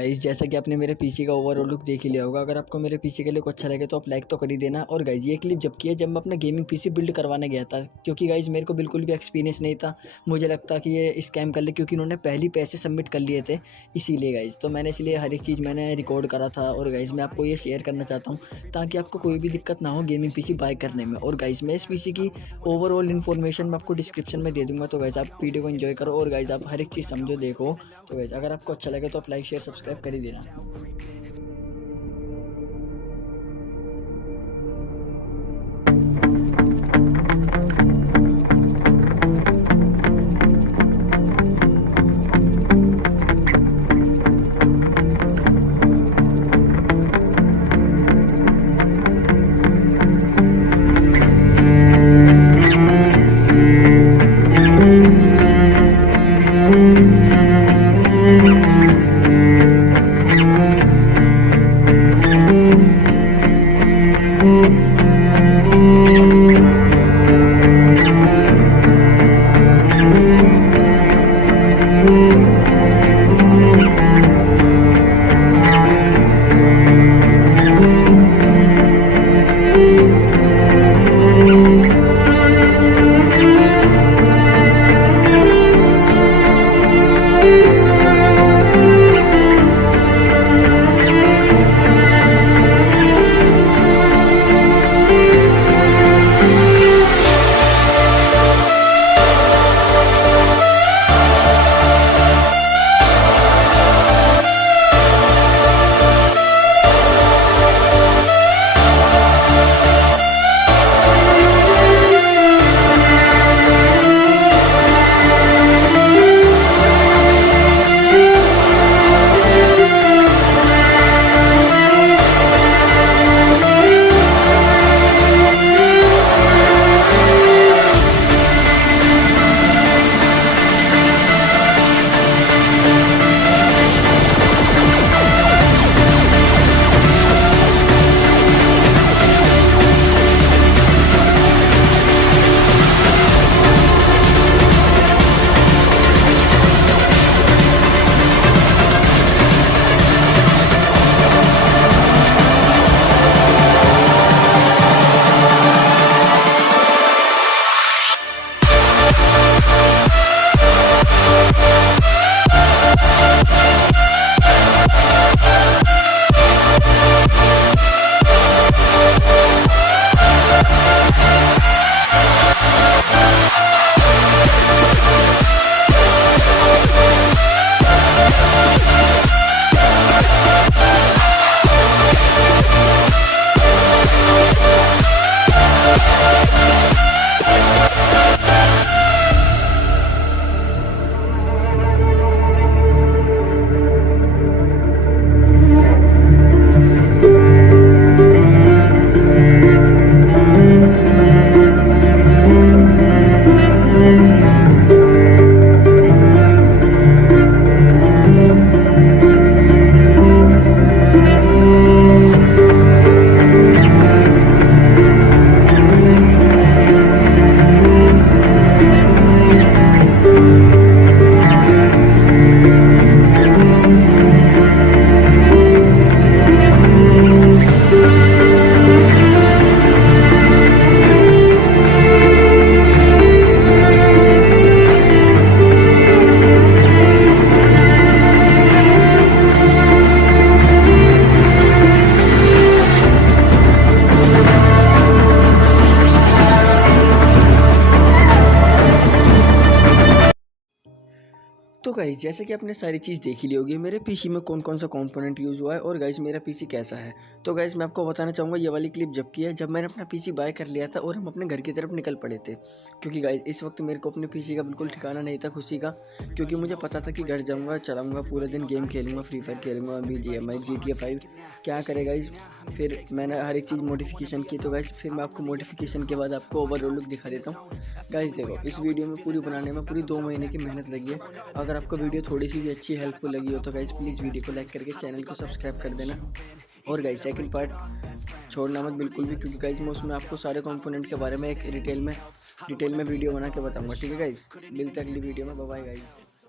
Guys जैसा कि आपने मेरे पीसी का ओवरऑल लुक देख ही लिया होगा। अगर आपको मेरे पीसी का लुक अच्छा लगे तो आप लाइक तो कर ही देना। और गाइस ये क्लिप जब किया जब मैं अपना गेमिंग पीसी बिल्ड करवाने गया था, क्योंकि गाइस मेरे को बिल्कुल भी एक्सपीरियंस नहीं था। मुझे लगता कि ये स्कैम कर ले, क्योंकि उन्होंने पहले पैसे सबमिट कर लिए थे इसीलिए गाइस। तो मैंने इसलिए हर एक चीज़ मैंने रिकॉर्ड करा था। और गाइस मैं आपको ये शेयर करना चाहता हूँ ताकि आपको कोई भी दिक्कत ना हो गेमिंग पीसी बाय करने में। और गाइस मैं इस पीसी की ओवरऑल इन्फॉर्मेशन मैं आपको डिस्क्रिप्शन में दे दूंगा। तो गाइस आप वीडियो को एंजॉय करो और गाइस आप हर एक चीज़ समझो देखो। तो गाइस अगर आपको अच्छा लगे तो आप लाइक शेयर सब्सक्राइब कर ही देना। तो गाइस जैसे कि आपने सारी चीज़ देख ही ली होगी मेरे पीसी में कौन कौन सा कंपोनेंट यूज़ हुआ है और गाइस मेरा पीसी कैसा है। तो गाइस मैं आपको बताना चाहूँगा ये वाली क्लिप जब की है जब मैंने अपना पीसी बाय कर लिया था और हम अपने घर की तरफ निकल पड़े थे। क्योंकि गाइस इस वक्त मेरे को अपने पीसी का बिल्कुल ठिकाना नहीं था खुशी का, क्योंकि मुझे पता था कि घर जाऊँगा चलाऊँगा पूरे दिन गेम खेलूँगा, फ्री फायर खेलूँगा, BGMI GTA 5 क्या करे गाइस। फिर मैंने हर एक चीज़ मॉडिफिकेशन की। तो गाइस फिर मैं आपको मॉडिफिकेशन के बाद आपको ओवरऑल लुक दिखा देता हूँ। गाइस देखो इस वीडियो में पूरी बनाने में पूरी 2 महीने की मेहनत लगी है। अगर आपको वीडियो थोड़ी सी भी अच्छी हेल्पफुल लगी हो तो गाइस प्लीज़ वीडियो को लाइक करके चैनल को सब्सक्राइब कर देना। और गाइस सेकंड पार्ट छोड़ना मत बिल्कुल भी, क्योंकि गाइस मैं उसमें आपको सारे कंपोनेंट के बारे में एक डिटेल में वीडियो बना के बताऊंगा। ठीक है गाइस, मिलते हैं अगली वीडियो में। Bye bye guys.